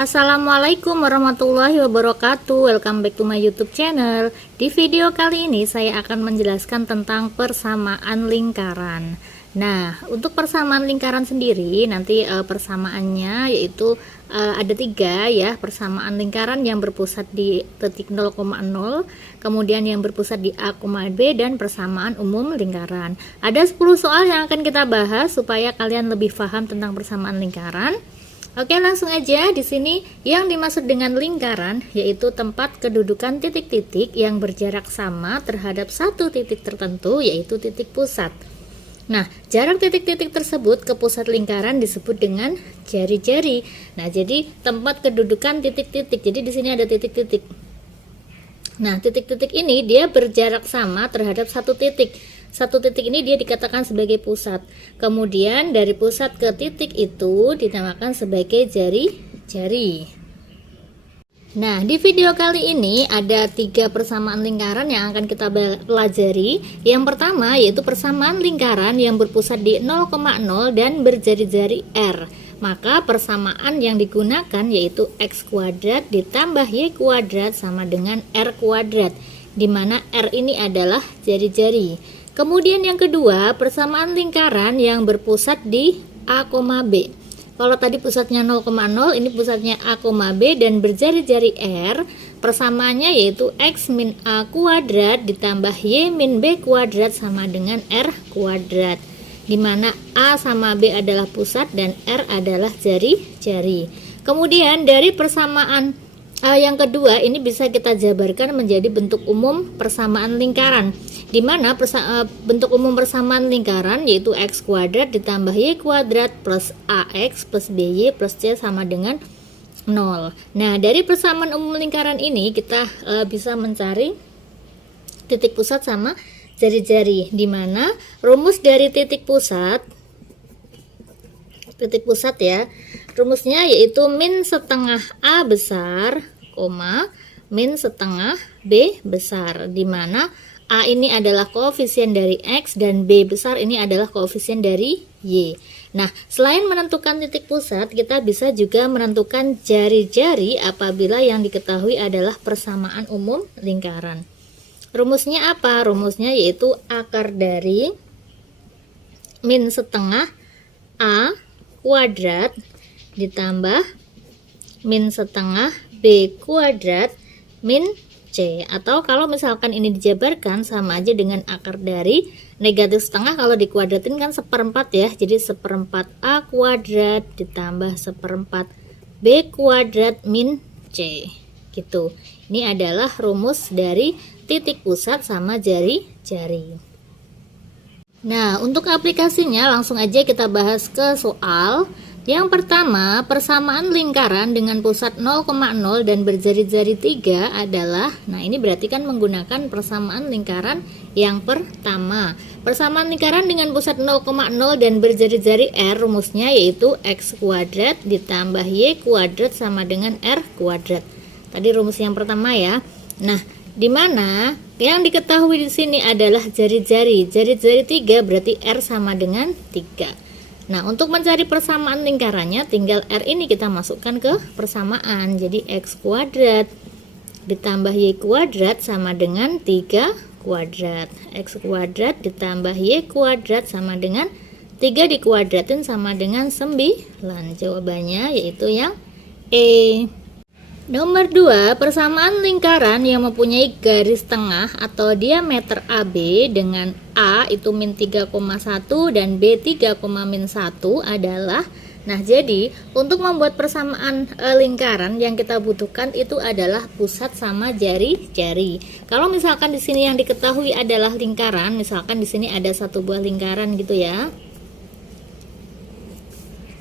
Assalamualaikum warahmatullahi wabarakatuh. Welcome back to my YouTube channel. Di video kali ini saya akan menjelaskan tentang persamaan lingkaran. Nah, untuk persamaan lingkaran sendiri nanti persamaannya yaitu ada 3 ya. Persamaan lingkaran yang berpusat di titik 0,0, kemudian yang berpusat di A, B, dan persamaan umum lingkaran. Ada 10 soal yang akan kita bahas supaya kalian lebih paham tentang persamaan lingkaran. Oke, langsung aja. Di sini yang dimaksud dengan lingkaran yaitu tempat kedudukan titik-titik yang berjarak sama terhadap satu titik tertentu, yaitu titik pusat. Nah, jarak titik-titik tersebut ke pusat lingkaran disebut dengan jari-jari. Nah, jadi tempat kedudukan titik-titik. Jadi di sini ada titik-titik. Nah, titik-titik ini dia berjarak sama terhadap satu titik. Satu titik ini dia dikatakan sebagai pusat. Kemudian dari pusat ke titik itu dinamakan sebagai jari-jari. Nah, di video kali ini ada 3 persamaan lingkaran yang akan kita pelajari. Yang pertama yaitu persamaan lingkaran yang berpusat di 0,0 dan berjari-jari R. Maka persamaan yang digunakan yaitu X kuadrat ditambah Y kuadrat sama dengan R kuadrat, di mana R ini adalah jari-jari. Kemudian yang kedua, persamaan lingkaran yang berpusat di A, B. Kalau tadi pusatnya 0,0, ini pusatnya A, B dan berjari-jari R. Persamaannya yaitu X min A kuadrat ditambah Y min B kuadrat sama dengan R kuadrat, di mana A sama B adalah pusat dan R adalah jari-jari. Kemudian dari persamaan yang kedua ini bisa kita jabarkan menjadi bentuk umum persamaan lingkaran, di mana bentuk umum persamaan lingkaran yaitu X kuadrat ditambah Y kuadrat plus AX plus BY plus C sama dengan 0. Nah, dari persamaan umum lingkaran ini kita bisa mencari titik pusat sama jari-jari, di mana rumus dari titik pusat ya, rumusnya yaitu min setengah A besar, min setengah B besar, di mana A ini adalah koefisien dari X dan B besar ini adalah koefisien dari Y. Nah, selain menentukan titik pusat, kita bisa juga menentukan jari-jari apabila yang diketahui adalah persamaan umum lingkaran. Rumusnya apa? Rumusnya yaitu akar dari min setengah A kuadrat ditambah min setengah B kuadrat min C, atau kalau misalkan ini dijabarkan sama aja dengan akar dari negatif setengah, kalau dikuadratin kan seperempat ya, jadi seperempat A kuadrat ditambah seperempat B kuadrat min C gitu. Ini adalah rumus dari titik pusat sama jari-jari. Nah, untuk aplikasinya langsung aja kita bahas ke soal. Yang pertama, persamaan lingkaran dengan pusat 0,0 dan berjari-jari 3 adalah, nah ini berarti kan menggunakan persamaan lingkaran yang pertama. Persamaan lingkaran dengan pusat 0,0 dan berjari-jari R rumusnya yaitu X kuadrat ditambah Y kuadrat sama dengan R kuadrat. Tadi rumus yang pertama ya. Nah, di mana yang diketahui di sini adalah jari-jari. Jari-jari 3 berarti R sama dengan 3. Nah, untuk mencari persamaan lingkarannya tinggal R ini kita masukkan ke persamaan. Jadi X kuadrat ditambah Y kuadrat sama dengan 3 kuadrat. X kuadrat ditambah Y kuadrat sama dengan 3 dikuadratin sama dengan 9. Jawabannya yaitu yang E. Nomor 2, persamaan lingkaran yang mempunyai garis tengah atau diameter AB dengan A itu min 3,1 dan B 3,-1 adalah, nah jadi untuk membuat persamaan lingkaran yang kita butuhkan itu adalah pusat sama jari-jari. Kalau misalkan di sini yang diketahui adalah lingkaran, misalkan di sini ada satu buah lingkaran gitu ya.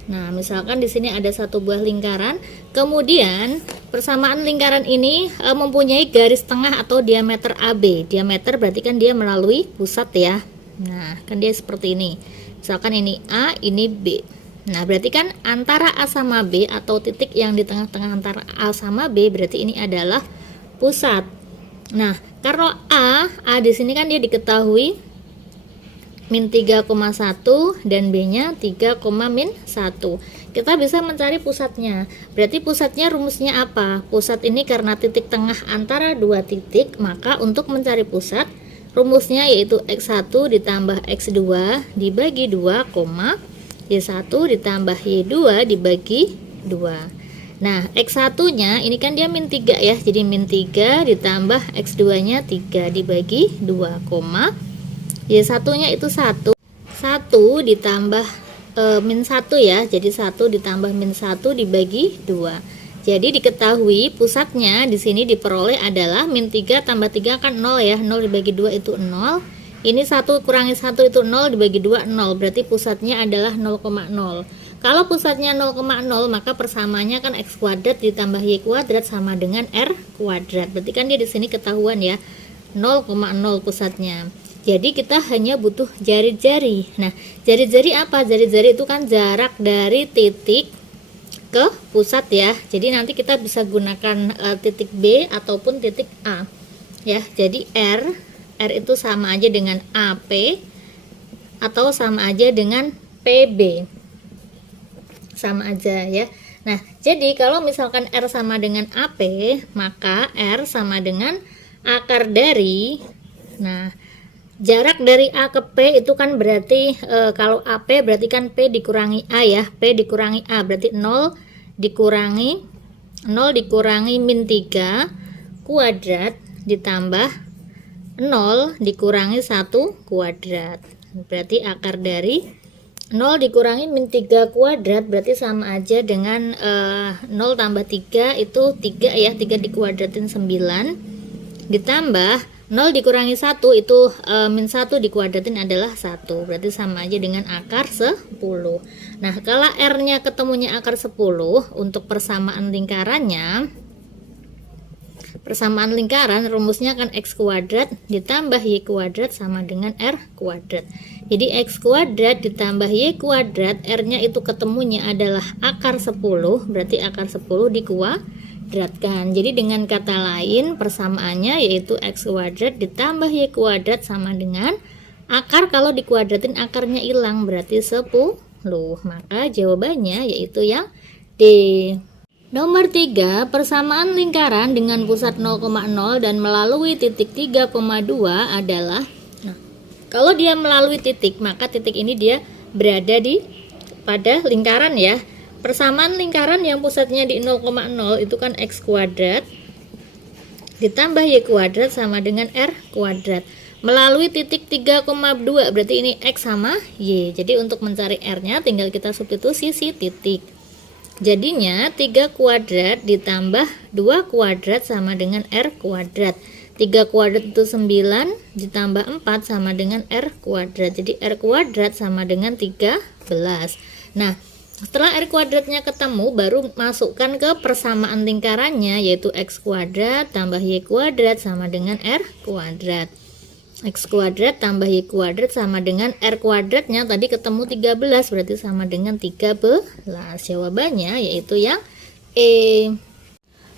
Nah, misalkan di sini ada satu buah lingkaran, kemudian persamaan lingkaran ini mempunyai garis tengah atau diameter AB. Diameter berarti kan dia melalui pusat ya. Nah, kan dia seperti ini. Misalkan ini A, ini B. Nah, berarti kan antara A sama B atau titik yang di tengah-tengah antara A sama B berarti ini adalah pusat. Nah, kalau A di sini kan dia diketahui min 3,1 dan B-nya 3, min 1. Kita bisa mencari pusatnya. Berarti pusatnya rumusnya apa? Pusat ini karena titik tengah antara dua titik, maka untuk mencari pusat rumusnya yaitu X1 ditambah X2 dibagi 2, Y1 ditambah Y2 dibagi 2. Nah, X1-nya ini kan dia min 3 ya. Jadi min 3 ditambah X2-nya 3 dibagi 2, Y1-nya itu 1. 1 ditambah min 1 ya. Jadi 1 ditambah min 1 dibagi 2. Jadi diketahui pusatnya di sini diperoleh adalah min 3 tambah 3 kan 0 ya. 0 dibagi 2 itu 0. Ini 1 kurangi 1 itu 0 dibagi 2 0. Berarti pusatnya adalah 0,0. Kalau pusatnya 0,0 maka persamaannya kan X kuadrat ditambah Y kuadrat sama dengan R kuadrat. Berarti kan dia di sini ketahuan ya 0,0 pusatnya. Jadi kita hanya butuh jari-jari. Nah, jari-jari apa? Jari-jari itu kan jarak dari titik ke pusat ya. Jadi nanti kita bisa gunakan titik B ataupun titik A. Ya, jadi R itu sama aja dengan AP atau sama aja dengan PB. Sama aja ya. Nah, jadi kalau misalkan R sama dengan AP, maka R sama dengan akar dari, nah, jarak dari A ke P itu kan berarti kalau AP berarti kan P dikurangi A ya. P dikurangi A berarti 0 dikurangi min 3 kuadrat ditambah 0 dikurangi 1 kuadrat. Berarti akar dari 0 dikurangi min 3 kuadrat berarti sama aja dengan 0 tambah 3 itu 3 ya, 3 dikuadratin 9 ditambah 0 dikurangi 1 itu min 1 dikuadratin adalah 1, berarti sama aja dengan akar 10. Nah, kalau R nya ketemunya akar 10 untuk persamaan lingkaran rumusnya kan X kuadrat ditambah Y kuadrat sama dengan R kuadrat. Jadi X kuadrat ditambah Y kuadrat, R nya itu ketemunya adalah akar 10, berarti akar 10 dikuadratkan. Jadi dengan kata lain persamaannya yaitu X kuadrat ditambah Y kuadrat sama dengan akar, kalau dikuadratin akarnya hilang berarti 10. Maka jawabannya yaitu yang D. Nomor 3, persamaan lingkaran dengan pusat 0,0 dan melalui titik 3,2 adalah, nah, kalau dia melalui titik, maka titik ini dia berada pada lingkaran ya. Persamaan lingkaran yang pusatnya di 0,0 itu kan X kuadrat ditambah Y kuadrat sama dengan R kuadrat. Melalui titik 3,2 berarti ini X sama Y. Jadi untuk mencari R-nya tinggal kita substitusi si titik. Jadinya 3 kuadrat ditambah 2 kuadrat sama dengan R kuadrat. 3 kuadrat itu 9 ditambah 4 sama dengan R kuadrat. Jadi R kuadrat sama dengan 13. Nah, setelah R kuadratnya ketemu baru masukkan ke persamaan lingkarannya yaitu X kuadrat tambah Y kuadrat sama dengan R kuadrat. X kuadrat tambah Y kuadrat sama dengan R kuadratnya tadi ketemu 13 berarti sama dengan 13. Jawabannya yaitu yang E.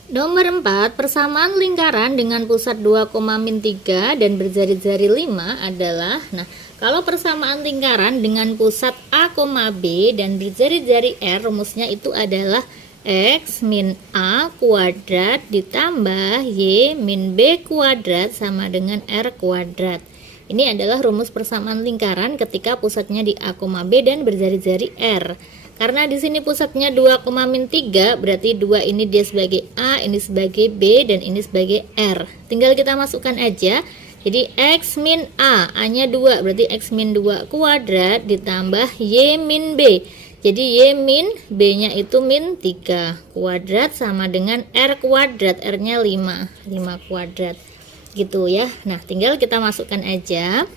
Nomor 4, persamaan lingkaran dengan pusat 2, min 3 dan berjari-jari 5 adalah, nah, kalau persamaan lingkaran dengan pusat A, B dan berjari-jari R rumusnya itu adalah X min A kuadrat ditambah Y min B kuadrat sama dengan R kuadrat. Ini adalah rumus persamaan lingkaran ketika pusatnya di A, B dan berjari-jari R. Karena di sini pusatnya 2, min 3, berarti 2 ini dia sebagai A, ini sebagai B, dan ini sebagai R. Tinggal kita masukkan aja. Jadi X min A, A-nya 2, berarti X min 2 kuadrat ditambah Y min B. Jadi Y min B-nya itu min 3 kuadrat sama dengan R kuadrat, R-nya 5 kuadrat. Gitu ya. Nah, tinggal kita masukkan aja.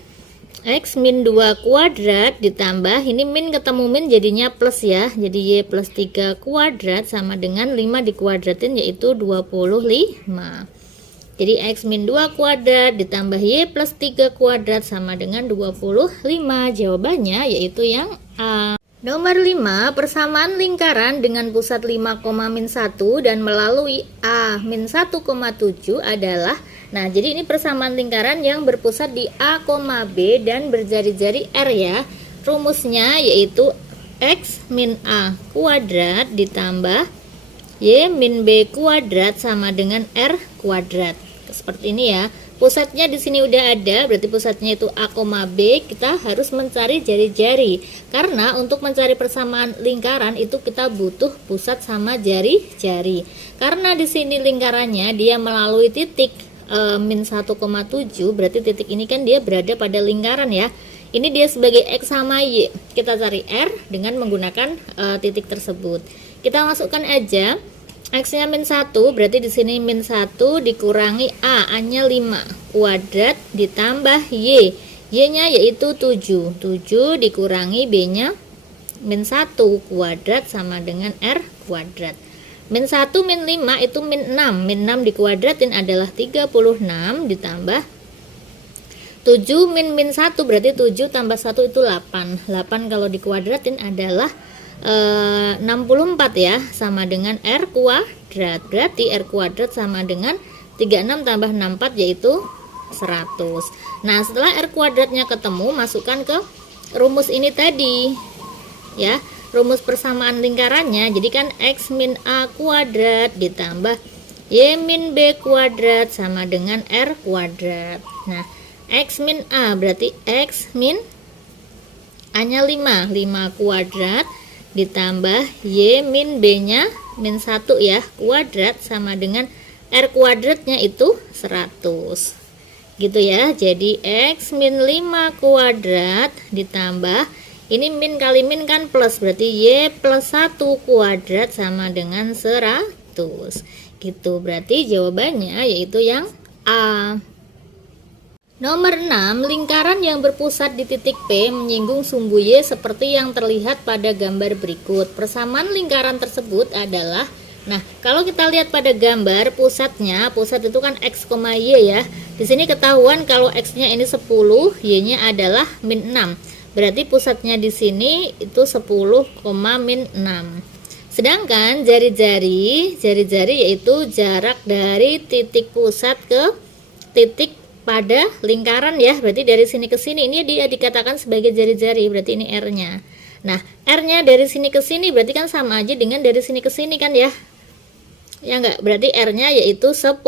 X min 2 kuadrat ditambah, ini min ketemu min jadinya plus ya. Jadi Y plus 3 kuadrat sama dengan 5 dikuadratin yaitu 25. Jadi X min 2 kuadrat ditambah Y plus 3 kuadrat sama dengan 25. Jawabannya yaitu yang A. Nomor 5, persamaan lingkaran dengan pusat 5, min 1 dan melalui A min 1,7 adalah, Nah, jadi ini persamaan lingkaran yang berpusat di A, B dan berjari-jari R ya. Rumusnya yaitu X min A kuadrat ditambah Y min B kuadrat sama dengan R kuadrat. Seperti ini ya. Pusatnya di sini udah ada, berarti pusatnya itu A, B. Kita harus mencari jari-jari. Karena untuk mencari persamaan lingkaran itu kita butuh pusat sama jari-jari. Karena di sini lingkarannya dia melalui titik min 1,7, berarti titik ini kan dia berada pada lingkaran ya. Ini dia sebagai X sama Y. Kita cari R dengan menggunakan titik tersebut. Kita masukkan aja X-nya min 1, berarti di sini min 1 dikurangi A-nya 5 kuadrat ditambah Y. Y-nya yaitu 7. 7 dikurangi B-nya min 1 kuadrat sama dengan R kuadrat. Min 1 min 5 itu min 6. Min 6 dikuadratin adalah 36 ditambah 7 min 1, berarti 7 tambah 1 itu 8. 8 kalau dikuadratin adalah 64 ya, sama dengan R kuadrat. Berarti R kuadrat sama dengan 36 tambah 64 yaitu 100. Nah, setelah R kuadratnya ketemu, masukkan ke rumus ini tadi ya, rumus persamaan lingkarannya. Jadi kan X min A kuadrat ditambah Y min B kuadrat sama dengan R kuadrat. Nah, X min A berarti X min A-nya 5 kuadrat ditambah Y min B-nya min 1 ya kuadrat sama dengan R kuadratnya itu 100 gitu ya. Jadi X min 5 kuadrat ditambah ini min kali min kan plus, berarti Y plus 1 kuadrat sama dengan 100 gitu. Berarti jawabannya yaitu yang A. Nomor 6, lingkaran yang berpusat di titik P menyinggung sumbu Y seperti yang terlihat pada gambar berikut. Persamaan lingkaran tersebut adalah, nah kalau kita lihat pada gambar pusatnya, pusat itu kan X, Y ya. Di sini ketahuan kalau X-nya ini 10, Y-nya adalah min 6. Berarti pusatnya di sini itu 10, min 6. Sedangkan jari-jari yaitu jarak dari titik pusat ke titik pada lingkaran ya, berarti dari sini ke sini ini dia dikatakan sebagai jari-jari, berarti ini R-nya. Nah, R-nya dari sini ke sini berarti kan sama aja dengan dari sini ke sini kan ya. Ya enggak, berarti R-nya yaitu 10.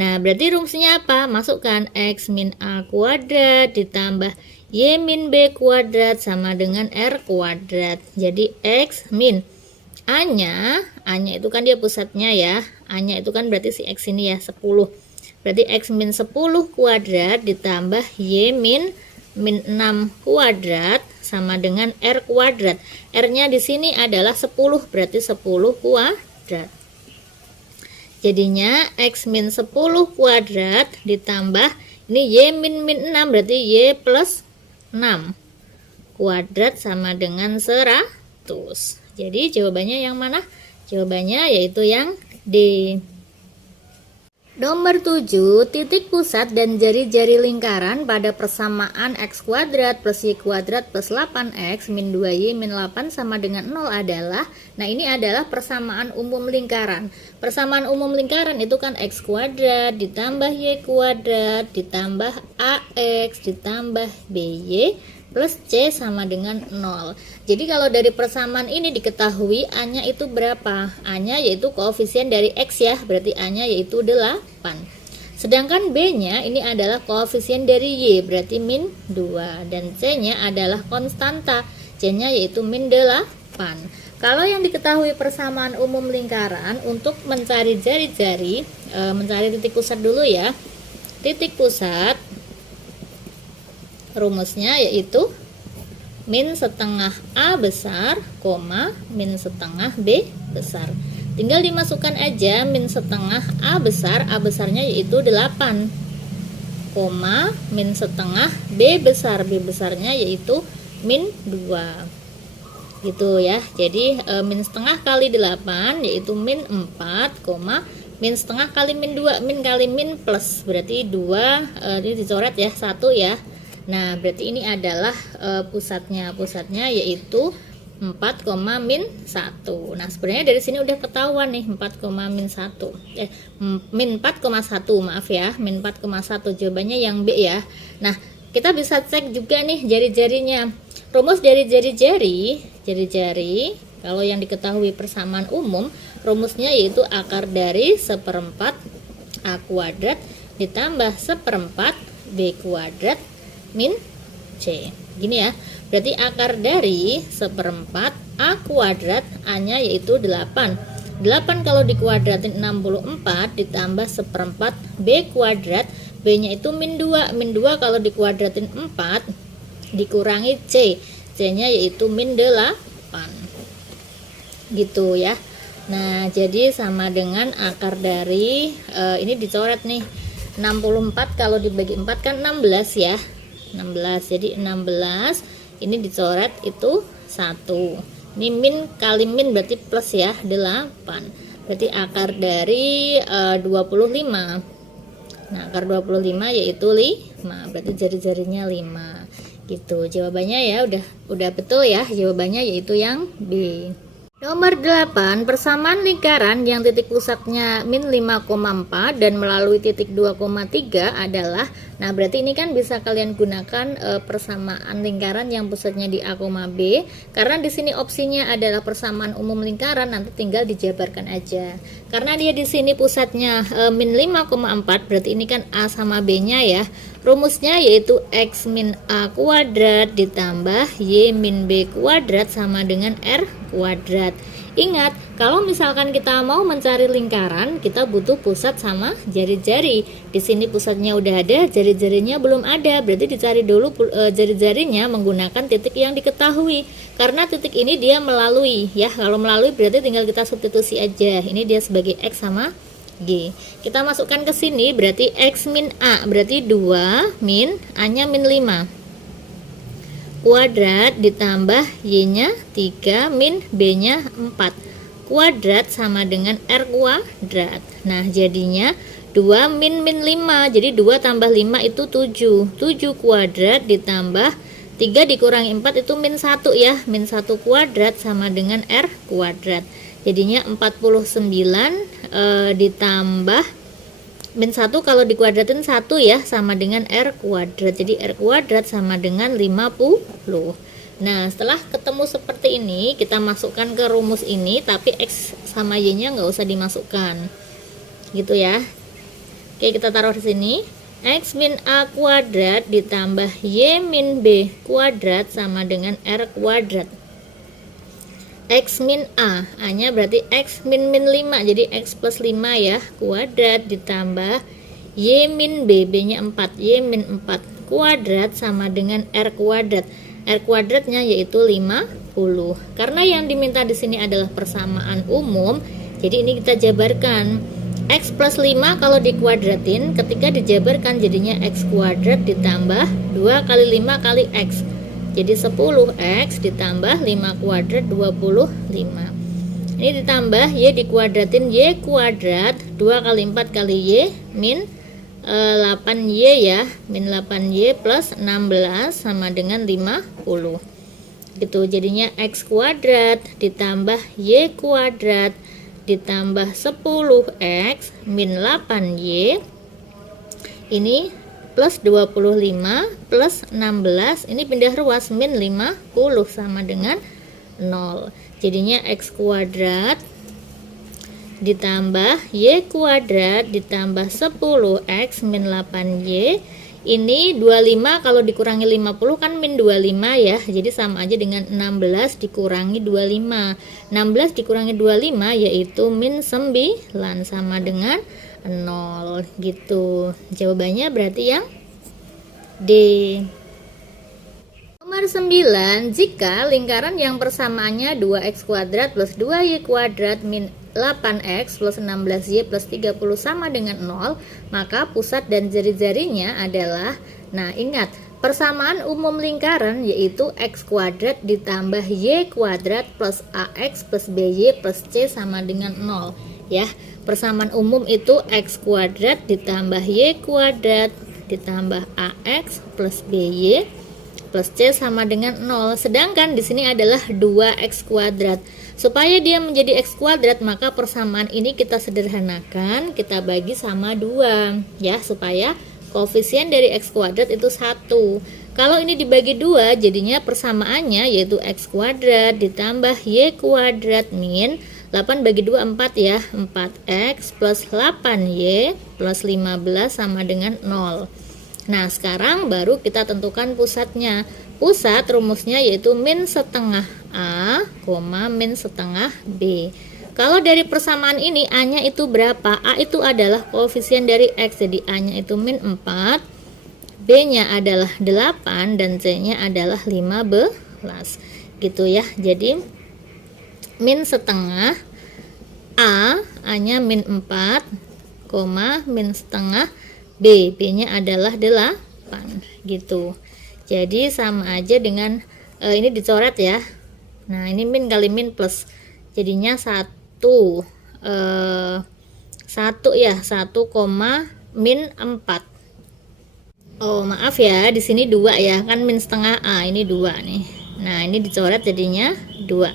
Nah, berarti rumusnya apa? Masukkan X min A kuadrat ditambah Y min B kuadrat sama dengan R kuadrat. Jadi X min A-nya itu kan dia pusatnya ya. A-nya itu kan berarti si X ini ya 10. Berarti X min 10 kuadrat ditambah Y min 6 kuadrat sama dengan R kuadrat. R-nya di sini adalah 10, berarti 10 kuadrat. Jadinya X min 10 kuadrat ditambah ini Y min 6, berarti Y plus 6 kuadrat sama dengan 100. Jadi jawabannya yang mana? Jawabannya yaitu yang D. Nomor 7, titik pusat dan jari-jari lingkaran pada persamaan X kuadrat plus Y kuadrat plus 8X min 2Y min 8 sama dengan 0 adalah, nah ini adalah persamaan umum lingkaran. Persamaan umum lingkaran itu kan X kuadrat ditambah Y kuadrat ditambah AX ditambah BY plus C sama dengan 0. Jadi kalau dari persamaan ini diketahui A-nya itu berapa? A-nya yaitu koefisien dari X ya, berarti A-nya yaitu 8. Sedangkan B-nya ini adalah koefisien dari Y, berarti min 2. Dan C-nya adalah konstanta, C-nya yaitu min 8. Kalau yang diketahui persamaan umum lingkaran, untuk mencari jari-jari, mencari titik pusat dulu ya. Titik pusat rumusnya yaitu min setengah A besar, min setengah B besar. Tinggal dimasukkan aja min setengah A besar, A besarnya yaitu 8, min setengah B besar, B besarnya yaitu min 2. Gitu ya. Jadi min setengah kali 8 yaitu min 4, min setengah kali min 2, min kali min plus, berarti 2, ini dicoret ya, 1 ya. Nah, berarti ini adalah pusatnya yaitu 4, min 1. Nah, sebenarnya dari sini udah ketahuan nih 4, min 1. Min 4,1, maaf ya, min 4,1 jawabannya yang B ya. Nah, kita bisa cek juga nih jari-jarinya. Rumus dari jari-jari kalau yang diketahui persamaan umum, rumusnya yaitu akar dari 1/4 A kuadrat ditambah 1/4 B kuadrat min C. Gini ya, berarti akar dari 1/4 A kuadrat A-nya yaitu 8. 8 kalau dikuadratin 64 ditambah 1/4 B kuadrat, B-nya itu min 2. Min 2 kalau dikuadratin 4 dikurangi C. C-nya yaitu min 8. Gitu ya. Nah, jadi sama dengan akar dari ini dicoret nih. 64 kalau dibagi 4 kan 16 ya. 16. Jadi 16 ini dicoret itu 1. Ini min kali min berarti plus ya, 8. Berarti akar dari 25. Nah, akar 25 yaitu 5. Berarti jari-jarinya 5. Gitu. Jawabannya ya udah betul ya. Jawabannya yaitu yang B. Nomor 8, persamaan lingkaran yang titik pusatnya min 5,4 dan melalui titik 2,3 adalah, nah berarti ini kan bisa kalian gunakan persamaan lingkaran yang pusatnya di A, B, karena di sini opsinya adalah persamaan umum lingkaran, nanti tinggal dijabarkan aja. Karena dia di sini pusatnya min 5,4, berarti ini kan A sama B-nya ya. Rumusnya yaitu X min A kuadrat ditambah Y min B kuadrat sama dengan R kuadrat. Ingat, kalau misalkan kita mau mencari lingkaran, kita butuh pusat sama jari-jari. Di sini pusatnya udah ada, jari-jarinya belum ada. Berarti dicari dulu jari-jarinya menggunakan titik yang diketahui. Karena titik ini dia melalui ya. Kalau melalui berarti tinggal kita substitusi aja. Ini dia sebagai X sama G. Kita masukkan ke sini berarti X min A berarti 2 min A-nya min 5 kuadrat ditambah Y-nya 3 min B-nya 4 kuadrat sama dengan R kuadrat. Nah, jadinya 2 min 5. Jadi 2 tambah 5 itu 7. 7 kuadrat ditambah 3 dikurangi 4 itu min 1 ya. Min 1 kuadrat sama dengan R kuadrat. Jadinya 49 ditambah min 1 kalau dikuadratin 1 ya sama dengan R kuadrat. Jadi R kuadrat sama dengan 50. Nah, setelah ketemu seperti ini, kita masukkan ke rumus ini, tapi X sama Y-nya nggak usah dimasukkan. Gitu ya. Oke, kita taruh di sini. X min A kuadrat ditambah Y min B kuadrat sama dengan R kuadrat. X min A, A-nya berarti X min 5, jadi X plus 5 ya, kuadrat ditambah Y min B, B-nya 4, Y min 4 kuadrat sama dengan R kuadrat. R kuadratnya yaitu 50. Karena yang diminta di sini adalah persamaan umum, jadi ini kita jabarkan. X plus 5 kalau dikuadratin, ketika dijabarkan jadinya X kuadrat ditambah 2 kali 5 kali X. Jadi 10x ditambah 5 kuadrat 25. Ini ditambah Y dikuadratin Y kuadrat 2 kali 4 kali Y min 8Y ya. Min 8Y plus 16 sama dengan 50. Gitu, jadinya X kuadrat ditambah Y kuadrat ditambah 10x min 8Y. Ini plus 25 plus 16 ini pindah ruas min 50 sama dengan 0. Jadinya X kuadrat ditambah Y kuadrat ditambah 10x min 8Y. Ini 25 kalau dikurangi 50 kan min 25 ya. Jadi sama aja dengan 16 dikurangi 25. 16 dikurangi 25 yaitu min 9 sama dengan 0 gitu. Jawabannya berarti yang D. Nomor 9, jika lingkaran yang persamaannya 2x kuadrat plus 2y kuadrat min 8x plus 16y plus 30 sama dengan 0, maka pusat dan jari-jarinya adalah, nah ingat, persamaan umum lingkaran yaitu x kuadrat ditambah y kuadrat plus ax plus by plus c sama dengan 0 ya. Persamaan umum itu x kuadrat ditambah y kuadrat ditambah ax plus by plus C sama dengan 0. Sedangkan di sini adalah 2x kuadrat. Supaya dia menjadi x kuadrat, maka persamaan ini kita sederhanakan, kita bagi sama 2 ya, supaya koefisien dari x kuadrat itu 1. Kalau ini dibagi 2, jadinya persamaannya yaitu x kuadrat ditambah y kuadrat min 8 bagi 2 4 ya, 4x plus 8y plus 15 sama dengan 0. Nah, sekarang baru kita tentukan pusatnya. Pusat rumusnya yaitu min setengah A, min setengah B. Kalau dari persamaan ini A-nya itu berapa? A itu adalah koefisien dari X, jadi A-nya itu min 4, B-nya adalah 8, dan C-nya adalah 15. Gitu ya. Jadi min setengah A, A-nya min 4, min setengah B, B-nya adalah 8. Gitu. Jadi sama aja dengan ini dicoret ya. Nah, ini min kali min plus. Jadinya 1 ya, 1, min 4. Oh, maaf ya, di sini 2 ya, kan min setengah A, ini 2 nih. Nah, ini dicoret jadinya 2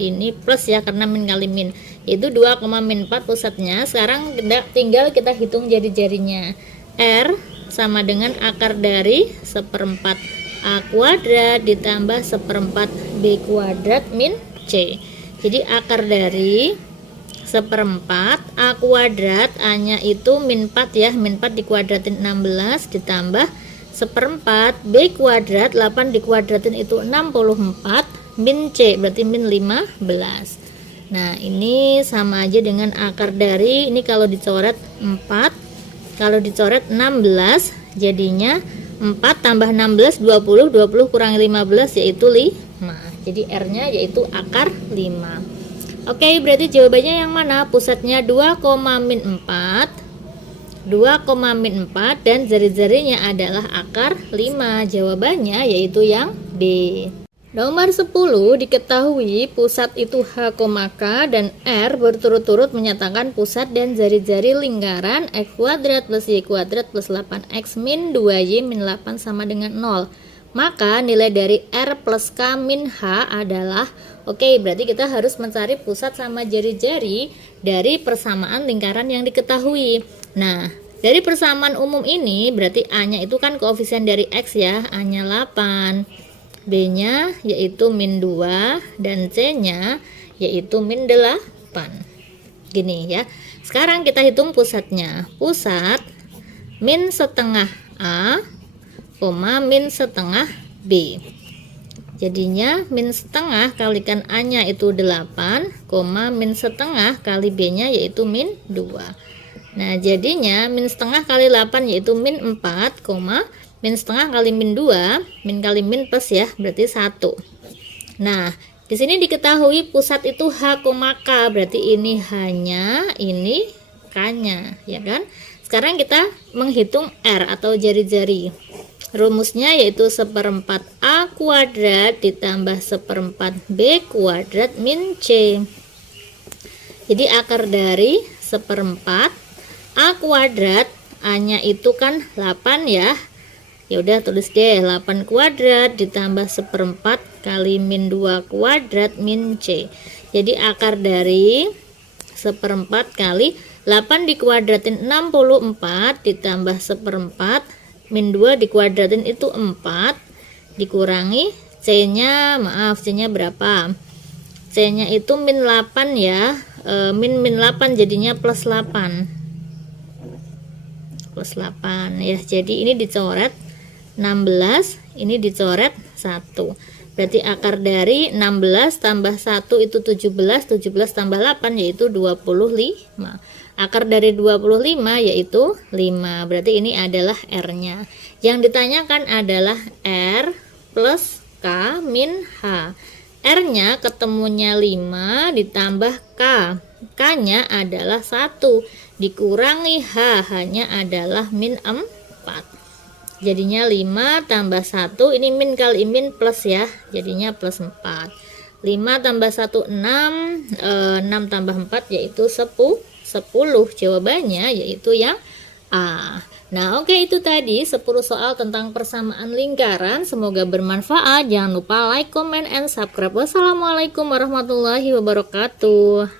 ini plus ya, karena min kali min, yaitu 2, min 4 pusatnya. Sekarang tinggal kita hitung jari-jarinya. R sama dengan akar dari 1/4 A kuadrat ditambah 1/4 B kuadrat min C. Jadi akar dari 1/4 A kuadrat, A nya itu min 4 ya, min 4 dikuadratin 16 ditambah 1/4 B kuadrat, 8 dikuadratin itu 64 min C, berarti min 15. Nah, ini sama aja dengan akar dari, ini kalau dicoret 4, kalau dicoret 16, jadinya 4 tambah 16 20 kurang 15 yaitu 5. Jadi R nya yaitu akar 5. Oke, berarti jawabannya yang mana? Pusatnya 2, min 4 dan jari-jarinya adalah akar 5. Jawabannya yaitu yang B. Nomor 10, diketahui pusat itu H, K dan R berturut-turut menyatakan pusat dan jari-jari lingkaran x kuadrat plus y kuadrat plus 8x min 2y min 8 sama dengan 0. Maka nilai dari R plus K min H adalah, oke, berarti kita harus mencari pusat sama jari-jari dari persamaan lingkaran yang diketahui. Nah, dari persamaan umum ini berarti A-nya itu kan koefisien dari X ya, A-nya 8. B-nya yaitu min 2 dan C-nya yaitu min 8. Gini ya. Sekarang kita hitung pusatnya. Pusat min setengah A, min setengah B. Jadinya min setengah kalikan A-nya itu 8, min setengah kali B-nya yaitu min 2. Nah, jadinya min setengah kali 8 yaitu min 4, min setengah kali min 2, min kali min plus ya, berarti 1. Nah, di sini diketahui pusat itu H, K, berarti ini H-nya, ini K-nya, ya kan? Sekarang kita menghitung R atau jari-jari. Rumusnya yaitu 1/4 A kuadrat ditambah 1/4 B kuadrat min C. Jadi akar dari 1/4 A kuadrat, A-nya itu kan 8 ya. Ya udah, tulis deh 8 kuadrat ditambah 1/4 kali min 2 kuadrat min C. Jadi akar dari 1/4 kali 8 dikuadratin 64 ditambah 1/4 min 2 dikuadratin itu 4 dikurangi C-nya, maaf C-nya berapa? C-nya itu min 8 ya, min 8 jadinya plus 8 ya. Jadi ini dicoret 16, ini dicoret 1. Berarti akar dari 16 tambah 1 itu 17, 17 tambah 8 yaitu 25. Akar dari 25 yaitu 5. Berarti ini adalah R-nya. Yang ditanyakan adalah R plus K min H. R-nya ketemunya 5 ditambah K. K-nya adalah 1 dikurangi H, H-nya adalah min 4. Jadinya 5 tambah 1, ini min kali min plus ya, jadinya plus 4. 5 tambah 1 6, 6 tambah 4 yaitu 10. Jawabannya yaitu yang A. Nah, oke, itu tadi 10 soal tentang persamaan lingkaran. Semoga bermanfaat. Jangan lupa like, comment, and subscribe. Wassalamualaikum warahmatullahi wabarakatuh.